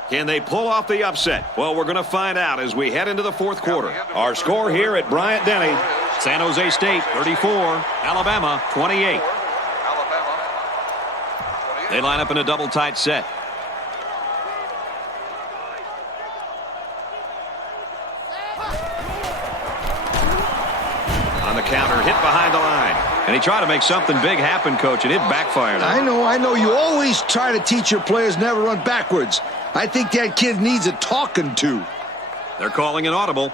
Can they pull off the upset? Well, we're going to find out as we head into the fourth quarter. Our score here at Bryant-Denny, San Jose State 34, Alabama 28. Alabama. 28. They line up in a double tight set. On the counter, hit behind the line. And he tried to make something big happen, Coach, and it backfired. I know. You always try to teach your players never run backwards. I think that kid needs a talking to. They're calling an audible.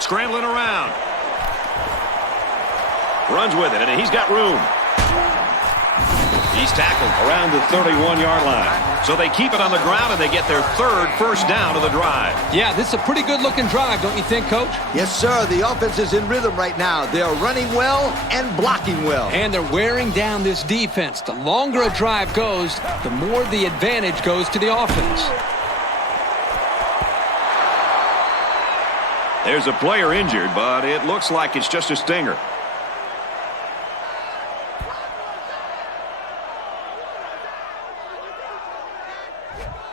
Scrambling around. Runs with it, and he's got room. He's tackled around the 31-yard line. So they keep it on the ground, and they get their third first down of the drive. Yeah, this is a pretty good-looking drive, don't you think, Coach? Yes, sir. The offense is in rhythm right now. They are running well and blocking well. And they're wearing down this defense. The longer a drive goes, the more the advantage goes to the offense. There's a player injured, but it looks like it's just a stinger.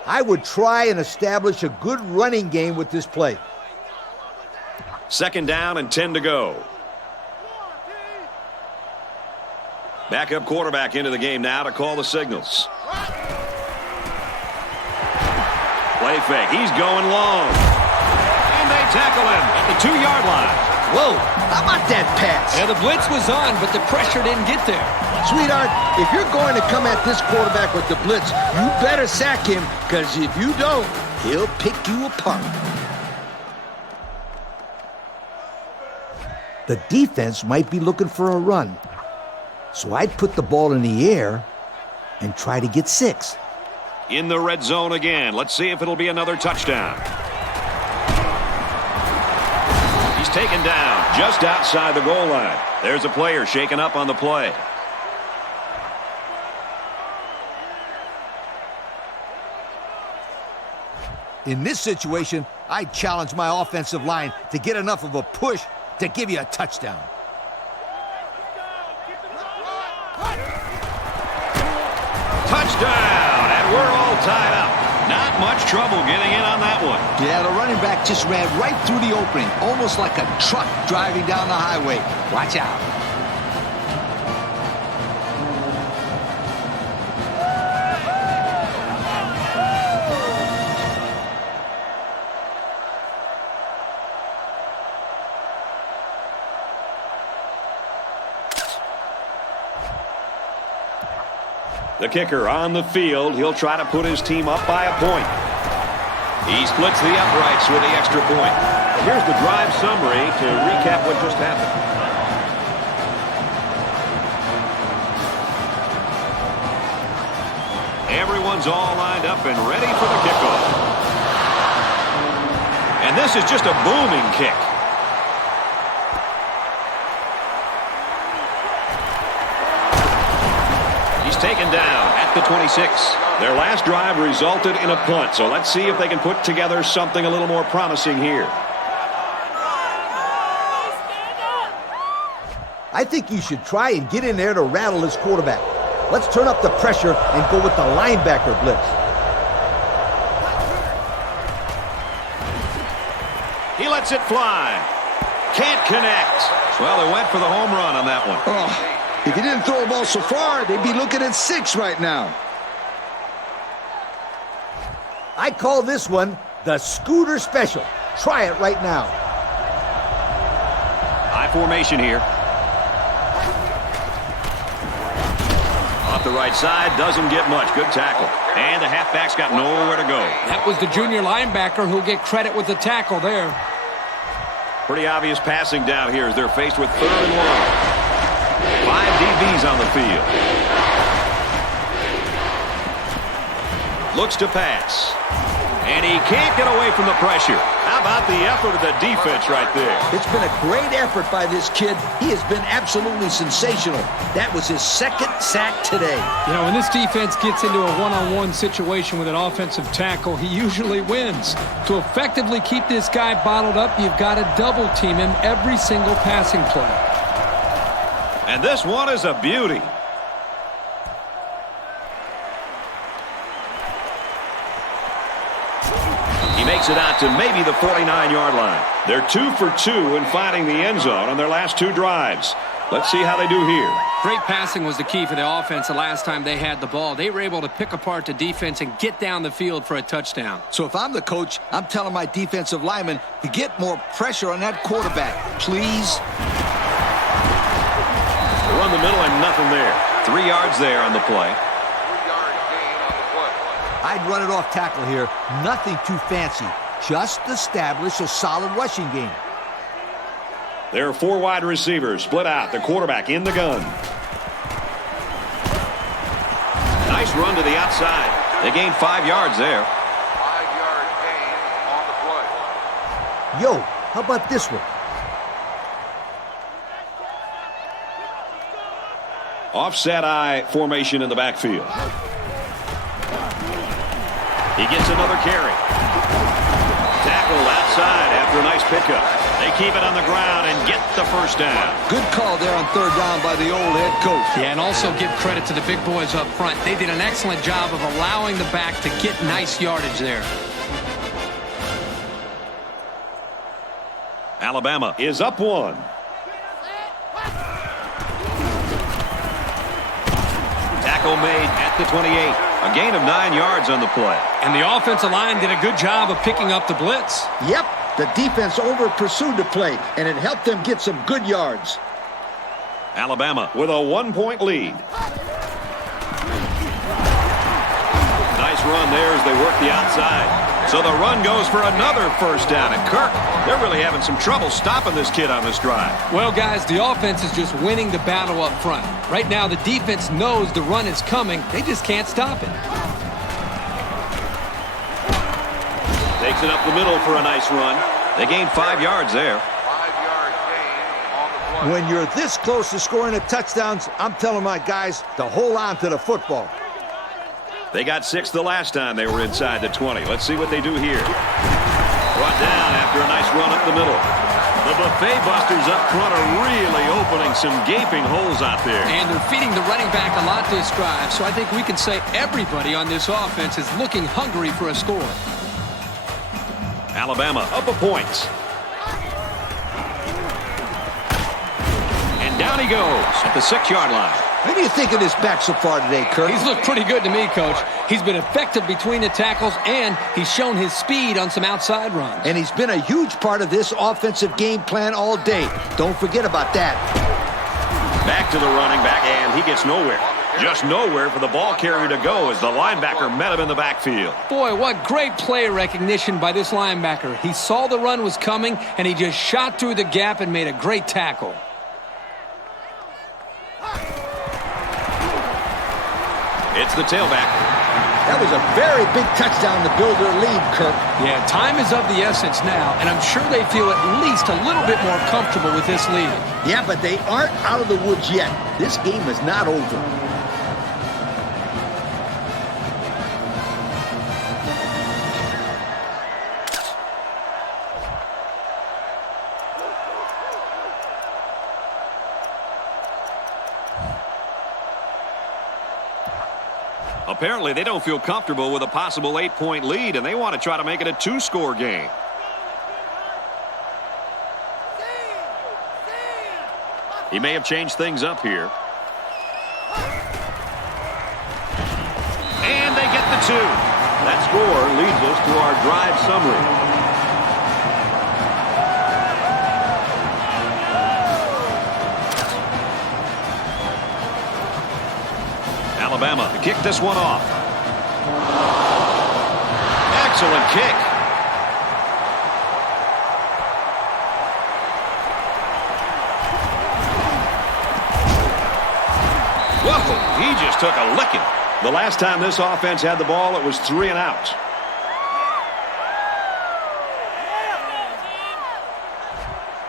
I would try and establish a good running game with this play. Second down and 10 to go. Backup quarterback into the game now to call the signals. Play fake. He's going long. And they tackle him at the 2-yard line. Whoa, how about that pass? Yeah, the blitz was on, but the pressure didn't get there. Sweetheart, if you're going to come at this quarterback with the blitz, you better sack him, because if you don't, he'll pick you apart. The defense might be looking for a run, so I'd put the ball in the air and try to get 6. In the red zone again. Let's see if it'll be another touchdown. He's taken down just outside the goal line. There's a player shaken up on the play. In this situation, I'd challenge my offensive line to get enough of a push to give you a touchdown. Touchdown, and we're all tied up. Not much trouble getting in on that one. Yeah, the running back just ran right through the opening, almost like a truck driving down the highway. Watch out. The kicker on the field. He'll try to put his team up by a point. He splits the uprights with the extra point. Here's the drive summary to recap what just happened. Everyone's all lined up and ready for the kickoff. And this is just a booming kick. Taken down at the 26. Their last drive resulted in a punt, so let's see if they can put together something a little more promising here. I think you should try and get in there to rattle this quarterback. Let's turn up the pressure and go with the linebacker blitz. He lets it fly. Can't connect. Well, they went for the home run on that one. Oh. If he didn't throw a ball so far, they'd be looking at 6 right now. I call this one the Scooter Special. Try it right now. High formation here. Off the the right side. Doesn't get much. Good tackle. And the halfback's got nowhere to go. That was the junior linebacker who'll get credit with the tackle there. Pretty obvious passing down here as they're faced with 3rd and long. 5 DBs on the field. Looks to pass. And he can't get away from the pressure. How about the effort of the defense right there? It's been a great effort by this kid. He has been absolutely sensational. That was his 2nd sack today. You know, when this defense gets into a one-on-one situation with an offensive tackle, he usually wins. To effectively keep this guy bottled up, you've got to double team him every single passing play. And this one is a beauty. He makes it out to maybe the 49-yard line. They're 2 for 2 in finding the end zone on their last 2 drives. Let's see how they do here. Great passing was the key for the offense the last time they had the ball. They were able to pick apart the defense and get down the field for a touchdown. So if I'm the coach, I'm telling my defensive linemen to get more pressure on that quarterback. Please. Run the middle and nothing there. 3 yards there on the play. 3-yard gain on the play. I'd run it off tackle here. Nothing too fancy. Just establish a solid rushing game. There are 4 wide receivers split out. The quarterback in the gun. Nice run to the outside. They gained 5 yards there. 5-yard gain on the play. Yo, how about this one? Offset eye formation in the backfield. He gets another carry. Tackled outside after a nice pickup. They keep it on the ground and get the first down. Good call there on 3rd down by the old head coach. Yeah, and also give credit to the big boys up front. They did an excellent job of allowing the back to get nice yardage there. Alabama is up 1. Tackle made at the 28. A gain of 9 yards on the play. And the offensive line did a good job of picking up the blitz. Yep, the defense over-pursued the play, and it helped them get some good yards. Alabama with a 1-point lead. Nice run there as they work the outside. So the run goes for another first down. And Kirk, they're really having some trouble stopping this kid on this drive. Well, guys, the offense is just winning the battle up front. Right now, the defense knows the run is coming. They just can't stop it. Takes it up the middle for a nice run. They gain 5 yards there. 5-yard gain on the play. When you're this close to scoring a touchdowns, I'm telling my guys to hold on to the football. They got 6 the last time they were inside the 20. Let's see what they do here. Brought down after a nice run up the middle. The Buffet Busters up front are really opening some gaping holes out there. And they're feeding the running back a lot this drive, so I think we can say everybody on this offense is looking hungry for a score. Alabama up a point. And down he goes at the 6-yard line. What do you think of this back so far today, Kirk? He's looked pretty good to me, Coach. He's been effective between the tackles, and he's shown his speed on some outside runs. And he's been a huge part of this offensive game plan all day. Don't forget about that. Back to the running back, and he gets nowhere. Just nowhere for the ball carrier to go as the linebacker met him in the backfield. Boy, what great play recognition by this linebacker. He saw the run was coming, and he just shot through the gap and made a great tackle. It's the tailback. That was a very big touchdown to build their lead, Kirk. Yeah, time is of the essence now, and I'm sure they feel at least a little bit more comfortable with this lead. Yeah, but they aren't out of the woods yet. This game is not over. Apparently, they don't feel comfortable with a possible 8-point lead, and they want to try to make it a 2-score game. He may have changed things up here. And they get the 2. That score leads us to our drive summary. Alabama to kick this one off. Excellent kick. Whoa, he just took a licking. The last time this offense had the ball, it was 3 and out.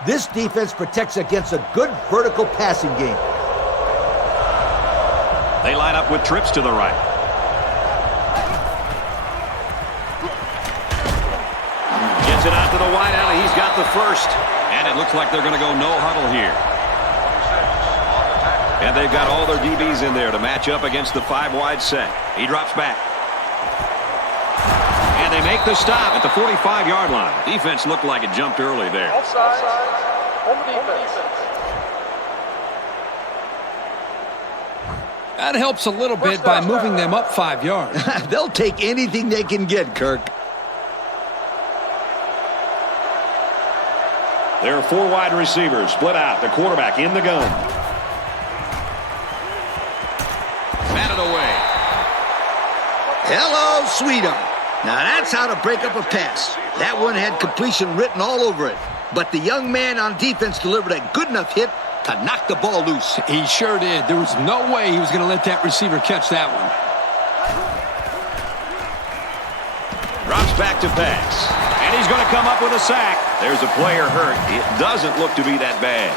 This defense protects against a good vertical passing game. They line up with trips to the right. Gets it out to the wideout, and he's got the first. And it looks like they're going to go no huddle here. And they've got all their DBs in there to match up against the 5-wide set. He drops back. And they make the stop at the 45-yard line. Defense looked like it jumped early there. Offside. Home defense. That helps a little bit by moving them up 5 yards. They'll take anything they can get, Kirk. There are 4 wide receivers split out. The quarterback in the gun. Batted away. Hello, sweetheart. Now that's how to break up a pass. That one had completion written all over it. But the young man on defense delivered a good enough hit to knock the ball loose. He sure did. There was no way he was going to let that receiver catch that one. Drops back to pass. And he's going to come up with a sack. There's a player hurt. It doesn't look to be that bad.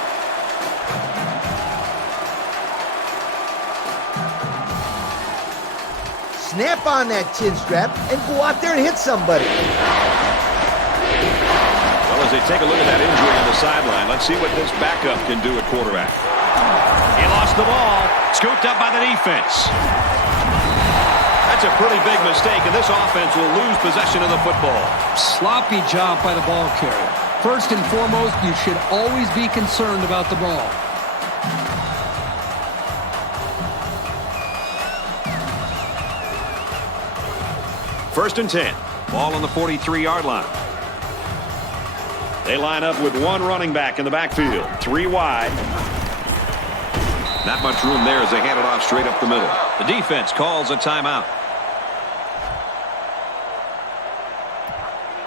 Snap on that chin strap and go out there and hit somebody. Well, as they take a look at that injury on the sideline, let's see what this backup can do at quarterback. He lost the ball. Scooped up by the defense. That's a pretty big mistake, and this offense will lose possession of the football. Sloppy job by the ball carrier. First and foremost, you should always be concerned about the ball. First and 10. Ball on the 43-yard line. They line up with 1 running back in the backfield. 3 wide. Not much room there as they hand it off straight up the middle. The defense calls a timeout.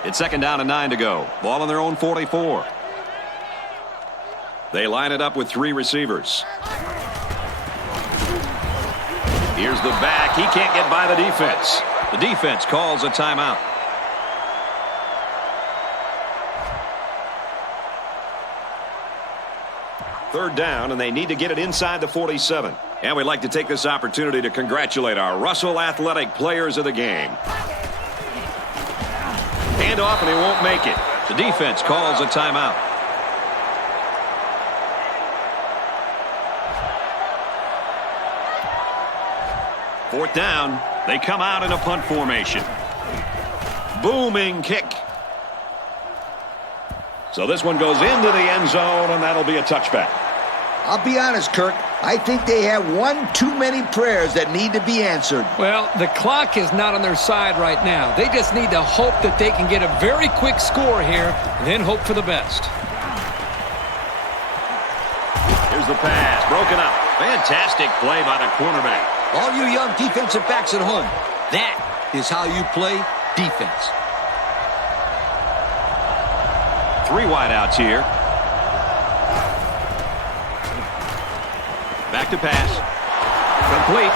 It's 2nd down and 9 to go. Ball on their own 44. They line it up with 3 receivers. Here's the back. He can't get by the defense. The defense calls a timeout. Third down, and they need to get it inside the 47. And we'd like to take this opportunity to congratulate our Russell Athletic players of the game. Hand off, and he won't make it. The defense calls a timeout. Fourth down. They come out in a punt formation. Booming kick. So this one goes into the end zone, and that'll be a touchback. I'll be honest, Kirk. I think they have one too many prayers that need to be answered. Well, the clock is not on their side right now. They just need to hope that they can get a very quick score here and then hope for the best. Here's the pass. Broken up. Fantastic play by the cornerback. All you young defensive backs at home, that is how you play defense. 3 wideouts here. Back to pass. Complete.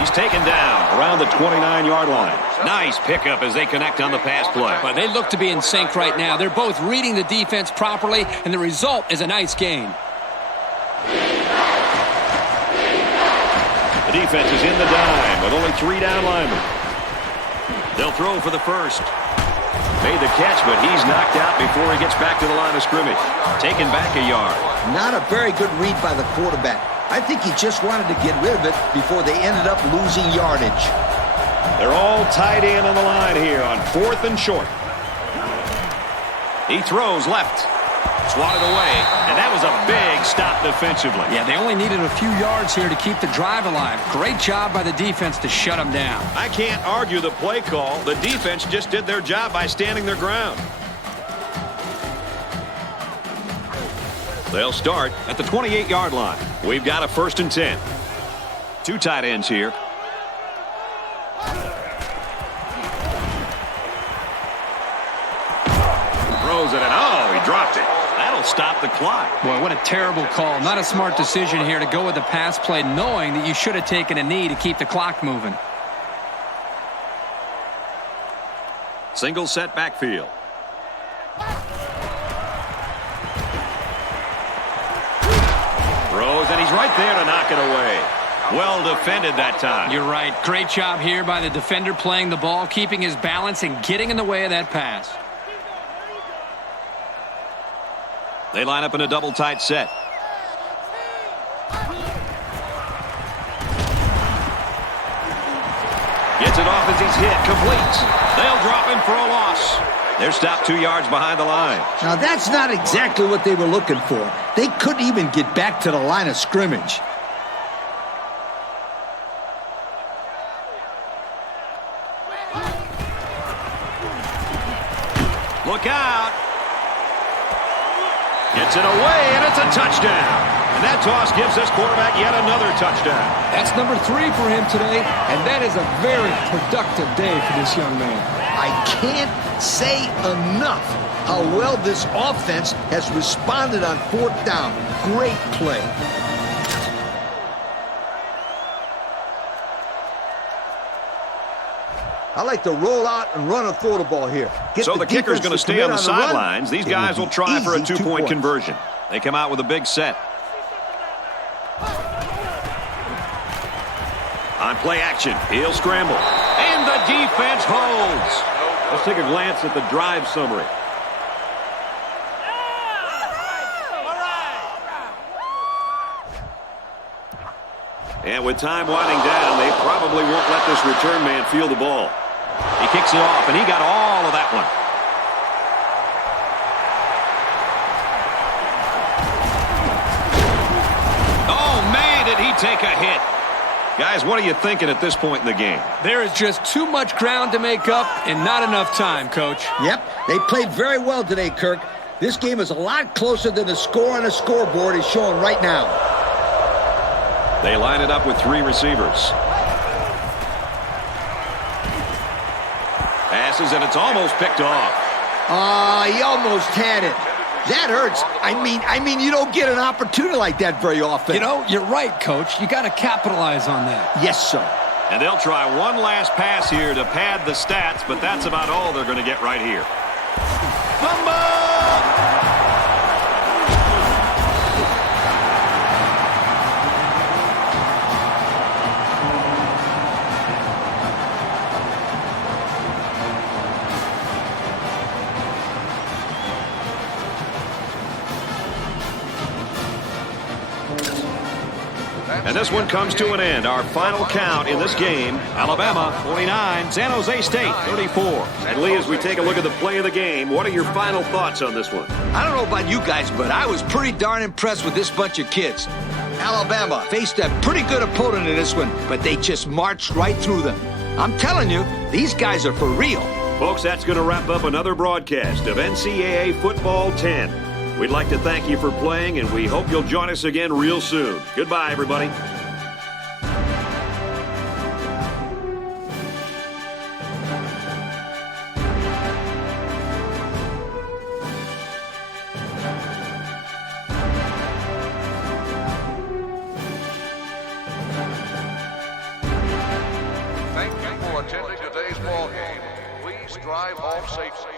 He's taken down around the 29-yard line. Nice pickup as they connect on the pass play. But they look to be in sync right now. They're both reading the defense properly, and the result is a nice gain. The defense is in the dime with only 3 down linemen. They'll throw for the first. Made the catch, but he's knocked out before he gets back to the line of scrimmage. Taken back a yard. Not a very good read by the quarterback. I think he just wanted to get rid of it before they ended up losing yardage. They're all tied in on the line here on 4th and short. He throws left. Swatted away, and that was a big stop defensively. Yeah, they only needed a few yards here to keep the drive alive. Great job by the defense to shut them down. I can't argue the play call. The defense just did their job by standing their ground. They'll start at the 28-yard line. We've got a 1st and 10. two tight ends here. Throws it, and oh, he dropped it. That'll stop the clock. Boy, what a terrible call. Not a smart decision here to go with the pass play, knowing that you should have taken a knee to keep the clock moving. Single set backfield. Throws, and he's right there to knock it away. Well defended that time. You're right. Great job here by the defender playing the ball, keeping his balance, and getting in the way of that pass. They line up in a double tight set. Gets it off as he's hit. Completes. They'll drop him for a loss. They're stopped 2 yards behind the line. Now, that's not exactly what they were looking for. They couldn't even get back to the line of scrimmage. Look out. Gets it away, and it's a touchdown. And that toss gives this quarterback yet another touchdown. That's number 3 for him today, and that is a very productive day for this young man. I can't say enough how well this offense has responded on 4th down. Great play. I like to roll out and run and throw the ball here. So the kicker's going to stay on the sidelines. These guys will try for a 2-point conversion. They come out with a big set. On play action, he'll scramble. And the defense holds. Let's take a glance at the drive summary. And with time winding down, they probably won't let this return man field the ball. He kicks it off, and he got all of that one. Oh, man, did he take a hit. Guys, what are you thinking at this point in the game? There is just too much ground to make up and not enough time, Coach. Yep, they played very well today, Kirk. This game is a lot closer than the score on the scoreboard is showing right now. They line it up with 3 receivers. Passes, and it's almost picked off. He almost had it. That hurts. I mean, you don't get an opportunity like that very often. You know, you're right, Coach. You got to capitalize on that. Yes, sir. And they'll try one last pass here to pad the stats, but that's about all they're going to get right here. Fumble! And this one comes to an end. Our final count in this game, Alabama 49, San Jose State 34. And Lee, as we take a look at the play of the game, what are your final thoughts on this one? I don't know about you guys, but I was pretty darn impressed with this bunch of kids. Alabama faced a pretty good opponent in this one, but they just marched right through them. I'm telling you, these guys are for real. Folks, that's going to wrap up another broadcast of NCAA Football 10. We'd like to thank you for playing, and we hope you'll join us again real soon. Goodbye, everybody. Thank you for attending today's ball game. Please drive home safely.